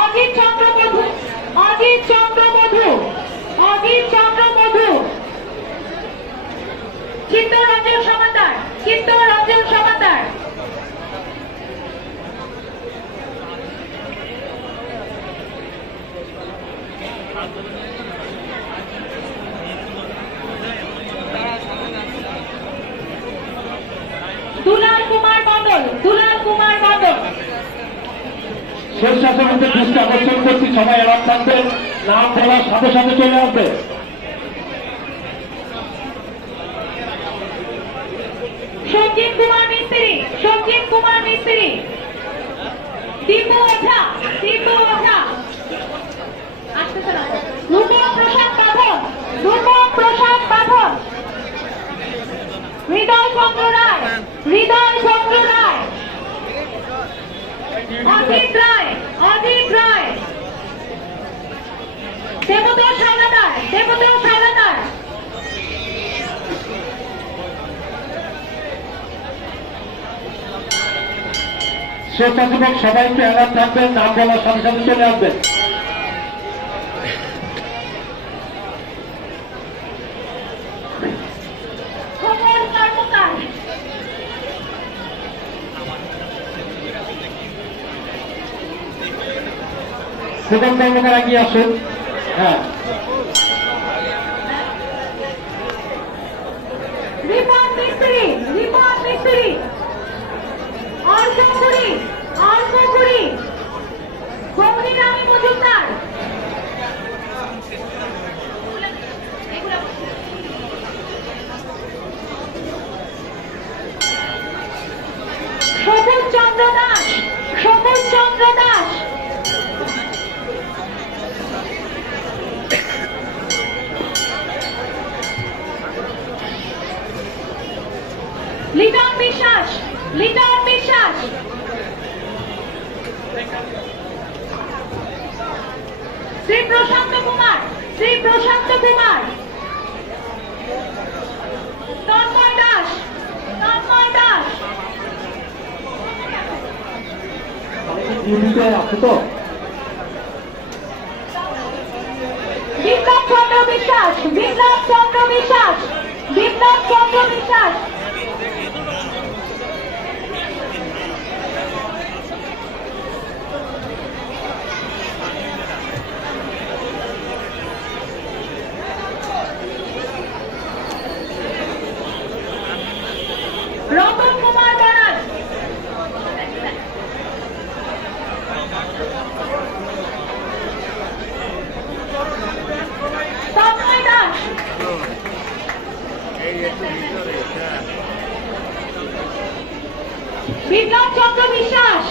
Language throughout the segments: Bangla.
অজিত চন্দ্র মধু অজিত চন্দ্র মধু অজিত দুলাল কুমার মন্ডল দুলাল কুমার মন্ডল স্বেচ্ছাসেবীদের দৃষ্টি আকর্ষণ করছি সবাই এলাম থাকবে নাম বলার সাথে সাথে চলে আসবে। সঞ্জীব কুমার মিস্ত্রি সঞ্জীব কুমার মিস্ত্রি। দীপু ওঝা দীপু ওঝা আসতেছে না রূপম প্রসাদ বাঁধন রূপম প্রসাদ বাঁধন হৃদয় চন্দ্র রায় হৃদয় রায় অজিত রায় অজিত রায়। দেবদেব সাইলাদার দেবদেব স্বেচ্ছাসেবক সবাই একটু এলাম থাকবেন, নাম বলার সাথে সাথে চলে আসবেন। খবর সুগম কর্মকার এগিয়ে আসুন। হ্যাঁ। সবুজ চন্দ্র দাস সবুজ চন্দ্র দাস। লিটন বিশ্বাস লিটন বিশ্বাস। শ্রী প্রশান্ত কুমার শ্রী প্রশান্ত কুমার। তন্ময় দাস তন্ময় দাস। বিপ্লব চন্দ্র বিশ্বাস বিপ্লব চন্দ্র বিশ্বাস বিপ্লব চন্দ্র বিশ্বাস রতন কুমার বরাল তন্ময় দাস বিপ্লব চন্দ্র বিশ্বাস।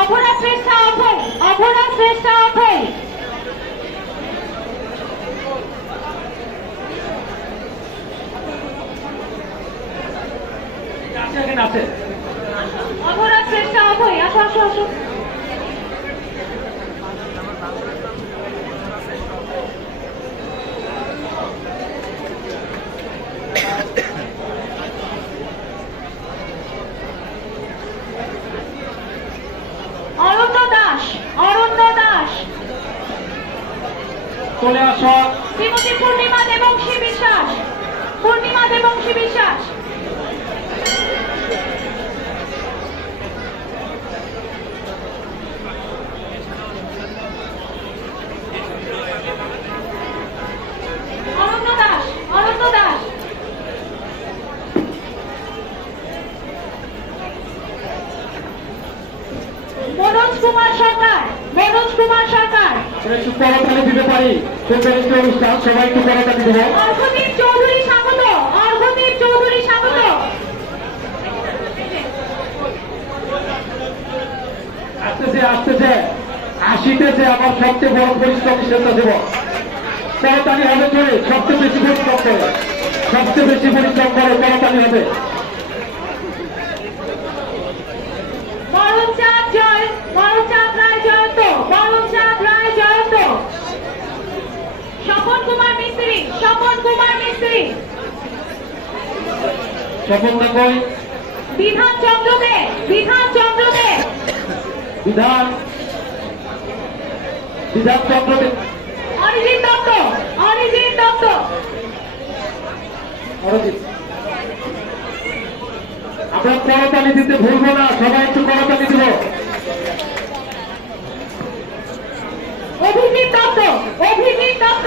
অভরা শ্রেষ্ঠা অভয় অভরা শ্রেষ্ঠা অভয় আছে এখানে আছে। অভরা শ্রেষ্ঠা অভয় আসো আসো আসো অরণ্য দাস অরণ্য দাস চলে আসো। শ্রীমতী পূর্ণিমা দেবংশী বিশ্বাস। পূর্ণিমা দেবংশী বিশ্বাস অরণ্য দাস অরণ্য দাস মনোজ কুমার সরকার মনোজ কুমার সরকার আমরা একটু করতালি দিতে পারি। সুন্দর একটি অনুষ্ঠান সবাই একটু করতালি দেবো। চৌধুরী স্বাগত অর্ঘদীপ চৌধুরী স্বাগত। আসতেছে আসতেছে। আসিতেছে আমার সবচেয়ে বড় পরিশ্রমী স্বেচ্ছাসেবক করতালি হবে চলে সবচেয়ে বেশি বেশি পরিশ্রম করে করতালি হবে বরণচাঁদ জয় বরণচাঁদ রায় জয়ন্ত বরণচাঁদ রায় জয়ন্ত স্বপন কুমার মিস্ত্রি স্বপন কুমার মিস্ত্রি। স্বপন কাকই বিধান চন্দ্র দে বিধান চন্দ্র দে বিধান? বিধান চন্দ্র দে- অরিজিৎ দত্ত অরিজিৎ দত্ত। অরজিৎ। আমরা করতালি দিতে ভুলবো না সবাই একটু করতালি দিব। অভিজিৎ দত্ত অভিজিৎ দত্ত।